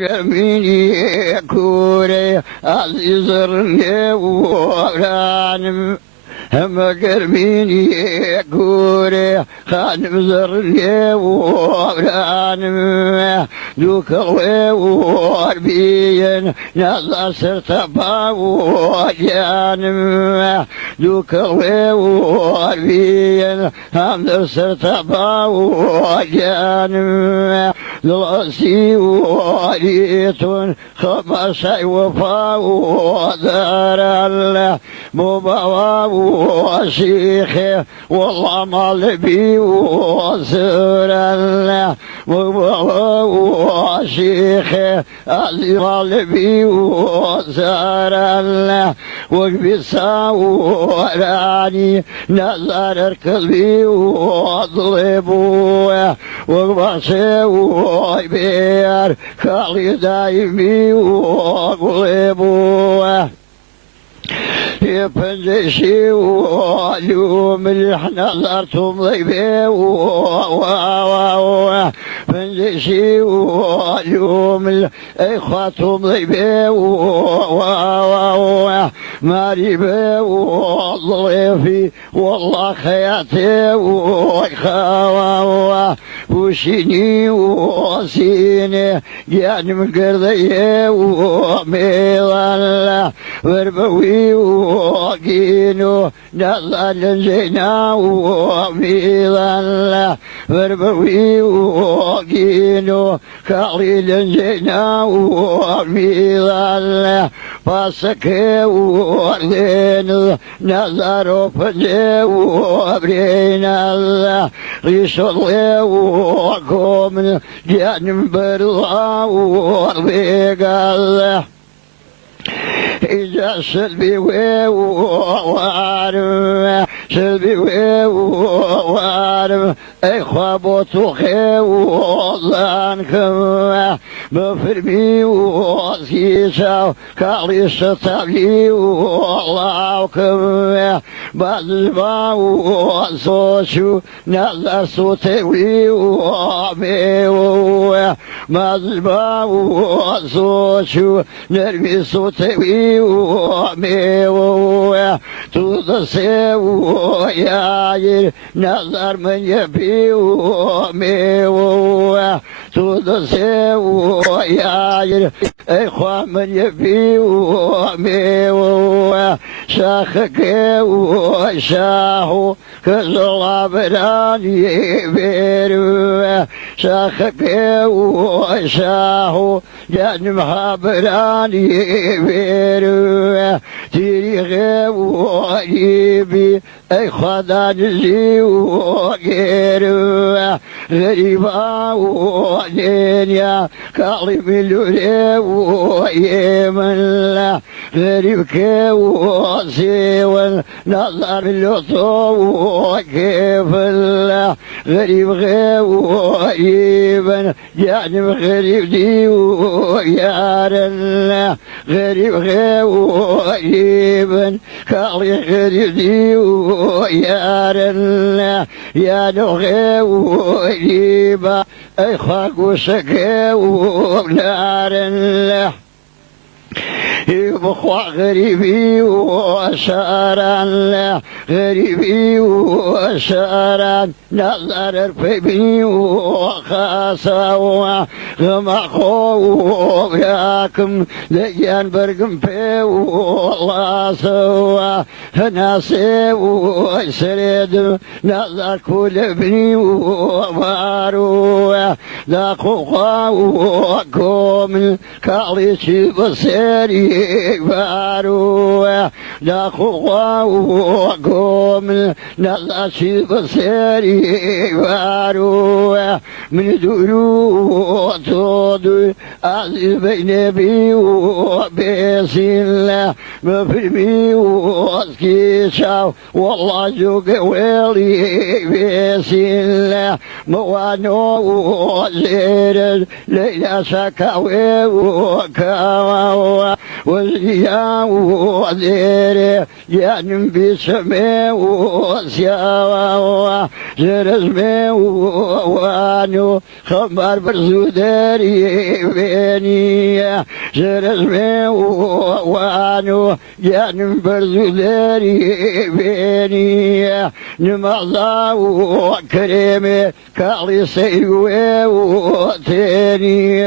مني كوري عزيزرني ورانم هم قرميني كوري خانم زرني ورانم دوك وربيين نظر سرطبا وجانم دوك وربيين هم سرطبا وجانم لرأسي وريتون خمسي وفا ودار الله مبوا وشيخي والله مالبي وسر الله مبوا وشيخي اللي مالبي وسر الله وقبسا وراني نظر قلبي وضربوه وقبسا وبير خالي دايمي وقلبوه يفنشي واليوم اللي احنا نظرتم ضيبي فنشي واليوم اللي اخواتهم ضيبي ماريبي وضيفي والله خياتي وخاوة وشيني وسيني يعني مقرضي وميضان وربوي وقينو نظل زينا وميضان وربوي وقينو خليل زينا وميضان فاسكي وردين نظر فجي وبرين الله ريشلي وقوم جانب الله وربيق الله إذا سلبي ووارم سلبي ووارم إخوابوتو خي وظانكم بفرمي وسيساو كاليس تابلي والله بازبا وصوشو نظر صوتي وميو بازبا وصوشو نرمي صوتي وميو تودسي وياير نظر من يبي وميو تودسي وياير إخوة من يبي وميو شاخك وشاهو كزلا براني بيرو شاخك وشاهو جنبها براني بيرو تيري ويبي أي خدا نزي وغيرو غريبا ودنيا كالب اللولي ويمن لا غريبك وسيوان نظر اللطو وكيف الله غريب غيبا جانب غريب دي ويار الله غريب غيبا كالي غريب دي ويار الله يا غيبا اي خاق وسكي ونار الله يبخوا غريبي وساران غريبي وساران نظر فيبي وخاصة غما خوف ياكم لجان برقم في والله سوا ناسي وسريد نظر كل ابني ومارو ذاقوا وقوم كاليشي بصيري بارو ذاقوا وقوم نلاشي بصيري بارو من دورو تودو عزيز بين بي وبيسين الله مفرمي واسكيشاو والله جوك ويلي بيسين الله موانو وزير ليلة سكاوي وكاوا وزيا وزير جانم بسمي وسياوا زرزمي وانو خمر برزوداري بيني جرزمي وانو جانم برزوداري بيني نمضى وكريمي كالي سيوي وتاني